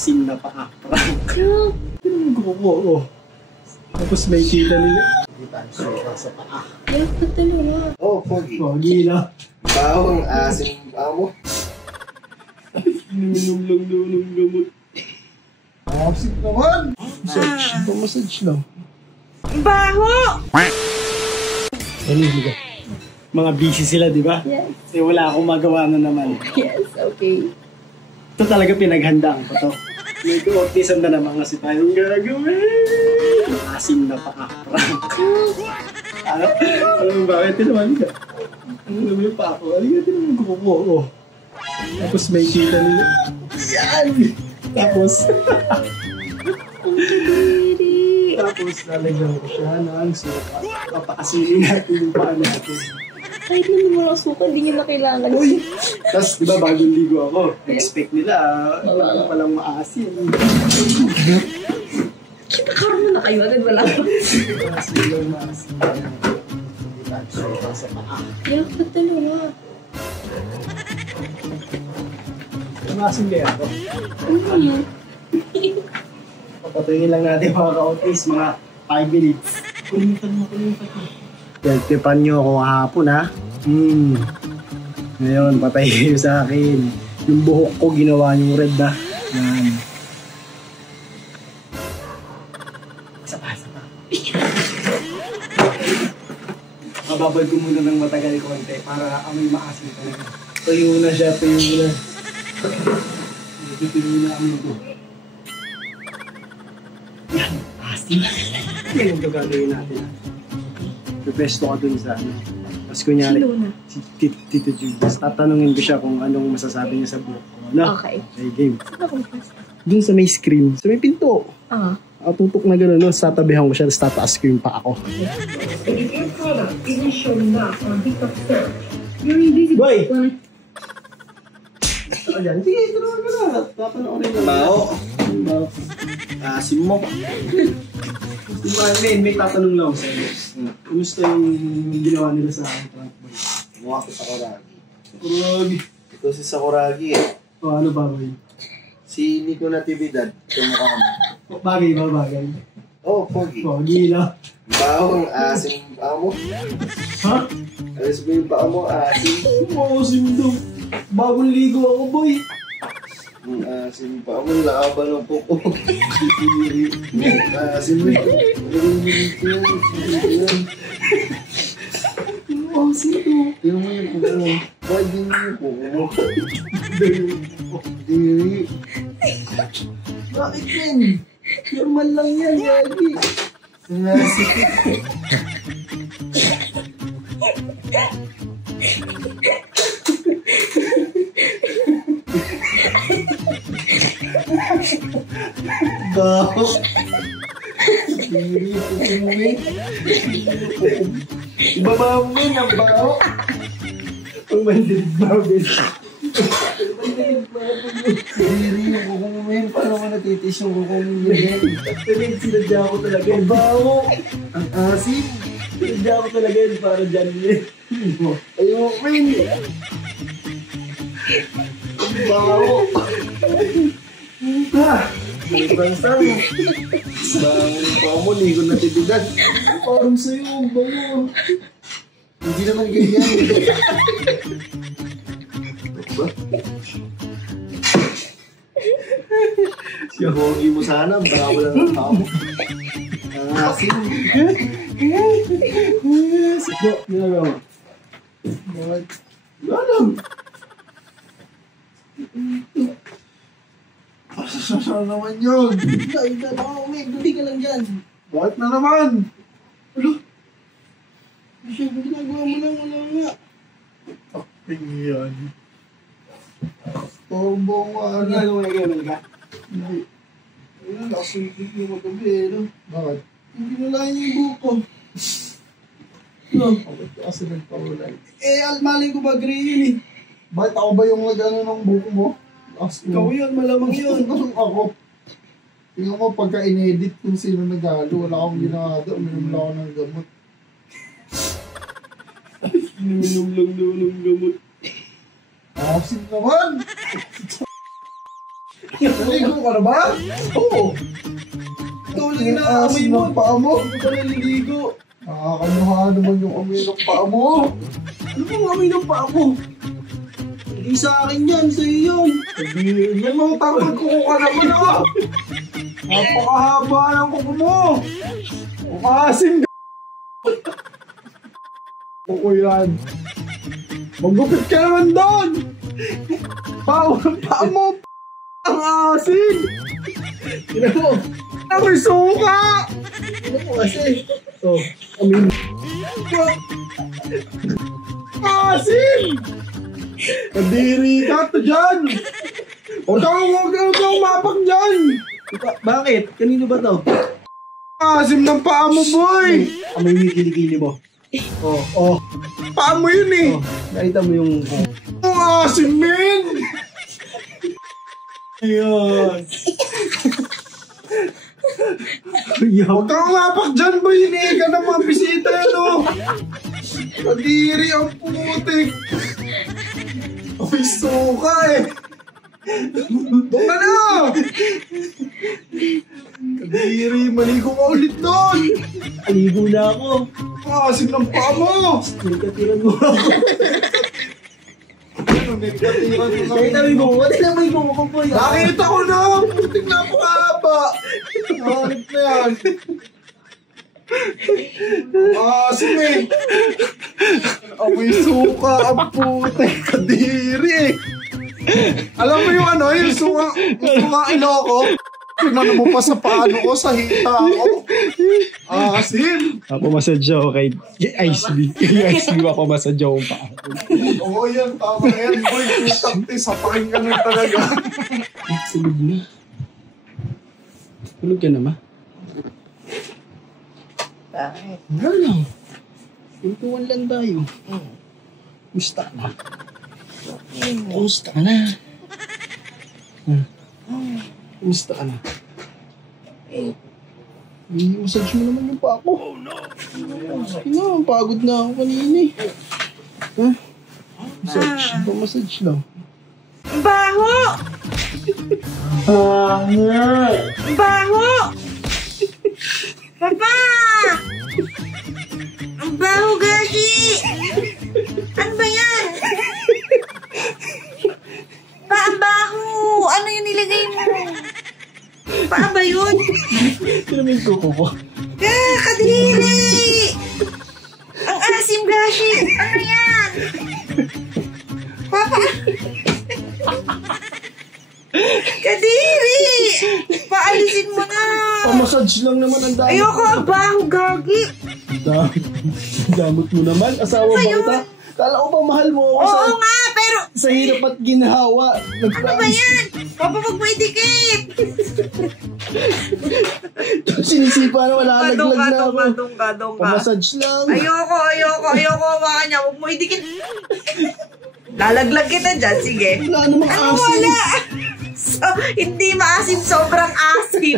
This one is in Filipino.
asim na paa. Prank. Yung gumo. Tapos may kita nila. Hindi tayo suka sa paa. Yak ka talaga. Oh, Pogi. Pogi na. Bawang asim paa mo. Ininom lang daw ng gamot. Asim naman. Massage lang. Baho! Mga busy sila, di ba? Yes. Eh, wala akong magawa na naman. Yes, okay. Ito talaga pinaghandaan ko to. May autism na naman kasi tayong gagawin. Asim na paa. Prank. Alam mo bakit? Tinaman ka. Ano mo yung paa ko? Alin ka tinaman ko po. Tapos may kita nila. Yan! Tapos lalagyan ko siya ng suka. Papakasili natin yung paa natin. Kahit naman walang suka, hindi nyo na kailangan. Uy! Tapos diba bagong ligo ako, expect nila, wala na palang maasim. Kita-karoon na kayo, agad wala. Maasim lang, maasim. Hindi tayo suka sa paa. Yak ka talaga. Maasim kaya ako. Papatungin lang natin mga ka-office, mga 5 minutes. Kulimutan mo. Tipan nyo ako hapon ha. Ngayon, patay kayo sa akin. Yung buhok ko, ginawa nyo red ha. Yan. Isa pa. Mababad ko muna ng matagal konti para amoy maasim talaga. Tuyo na siya, tuyo na. Tuyo na ang luto. Yan, asim. Yan yung gagawin natin. Pepesto ka dun sa ano. Tapos kunyari, si Tito Julius, tatanungin ko siya kung anong masasabi niya sa buhok ko. No? Okay. Okay, game. Dun sa may screen, sa may pinto. Tutok na gano'n, no? Tatabihan ko siya, tapos tataas ko yung paa ko. Boy! Ayan, sige, turuan ka na. Tatanungin na. Bao. Asim mo. Diba, may tatanong lang ako sa iyo. Kumusta yung ginawa nila sa akin? Mukha ko Sakuragi. Sakuragi. Ito si Sakuragi eh. O, ano ba ba yun? Si Nico Natividad. Tumukha mo. Bagay ba, bagay? Oh, Pogi. Pogi na. Bawang asim paa mo. Ha? Alas ba yung paa mo? Asim. Asim daw. Bagong ligo ako, boy. Asim paa mo. Laban ng pupo. Asim mo. Asim daw. Tingnan mo yung pupo mo. Bakit din yung pupo mo? Diri. Bakit yan? Normal lang yan, Gagi. Baho. Diri, pupo mo eh. Ibaba mo eh, ang baho. Ang mandilig bagay. Diri, yung pupo mo eh. Paano mo natitis yung pupo mo yun? Actually, sinadya ko talaga yun. Baho. Ang asim. Sinadya ko talaga yun para dyan yun. Ayun, men. Ang baho. May bansang. Bangon pa mo, Nico Natividad. Parang sa'yo, ang bango. Hindi naman ganyan. Diba? Siya, hogi mo sana. Bago lang ang tao. Ang asin. Sige, ginagawa. Bakit? Alam. Saan naman yun? Ay, gano'n, may buti ka lang dyan. Bakit na naman? Ano? Siya, ginagawa mo lang, wala nga. Yan. Torbo nga. Ano ginagawa niya kayo, ka? Hindi. Ayun, nakasulpit yung magabi, eh, no? Bakit? Hindi nalayan yung buhok ko. No? Bakit kasi nagpawalay? Eh, almalay ko ba, gray yun eh. Bakit ako ba yung nag-ano ng buko mo? Ikaw yun, malamang yun. Ako. Tingnan mo, pagka in-edit kung sino nag-halo, wala akong ginagawa doon. Uminom lang ako ng gamot. Ininom lang daw ng gamot. Asim naman! Naligo ka na ba? Oo. Ikaw lang inaamoy mo. Ang paa mo. Hindi ka naliligo. Nakakaluha naman yung amoy ng paa mo. Ano bang amoy ng paa mo? Hindi sa akin yan, sa'yo yun. Yan mga tangkad kuko ka naman ah. Napakahaba ng kuko mo. Ukasin ka. Kuko yan. Magupit ka naman doon. Paa mo. Ang asin. Tignan mo. Amoy suka. Tignan mo kasi. Oh, amoy mo. Asin. Kadiri ka to dyan. Huwag kang umapak dyan. Bakit? Kanino ba to? Asim ng paa mo, boy. Amoy yung kilikili mo. Oh. Paa mo yun eh. Oh, nakita mo yung... Ang asim, men. Ayan. Huwag kang umapak dyan, boy. Hinihiga ng mga bisita yan, oh. Kadiri ang putik. Uy, suka eh. Doon ka na. Kadiri, maligo ka ulit doon. Aligo na ako. Asim ng paa mo. Nagkatiran mo ako. Ano, nagkatiran mo Nakita mo yung buko? Tignan mo yung buko ko po. Nakita ko na. Putik na ako kahaba. Hanip na yan. Asim eh. Amoy suka ang putik. Kadiri eh. Alam mo yung ano, yung suka iloko. Pinano mo pa sa paano ko, sa hita ko. Asim. Massage ako kay Ice B. Kay Ice B ako massage ako pa. Oo yan, tama yan. Boy, tutang sapakin ka na talaga. Tulog na. Tulog ka na ma? Bakit? Wala lang. Pintuan lang tayo. Gusta ka na? Gusta ka na? Gusta ka na? I-massage mo naman yung pa ako. Oh no! Pagod na ako kanina eh. Ha? Massage. Massage lang. Baho! Baho! Papa! Ang baho, Gagi! Ano ba yan? Pa, ang baho! Ano yung nilagay mo? Pa ba yun? Sino may kuko ko? Kadiri! Ang asim, Gagi! Ano yan? Papa! Kadiri! Paalisin mo na! Pa-massage lang naman ang dami. Ayoko, ang baho, Gagi! Damot mo naman. Asawa ba kita? Kala ko pa mahal mo ako Oo nga, pero... sa hirap at ginhawa. Ano ba yan? Papa, wag mo idikit! Sinisipa na wala laglag na ako. Kadong ka. Pa-massage lang. Ayoko, hawakan niya. Wag mo idikit. Lalaglag kita dyan, sige. Wala namang Ano asin. wala? So, hindi maasim, sobrang asim.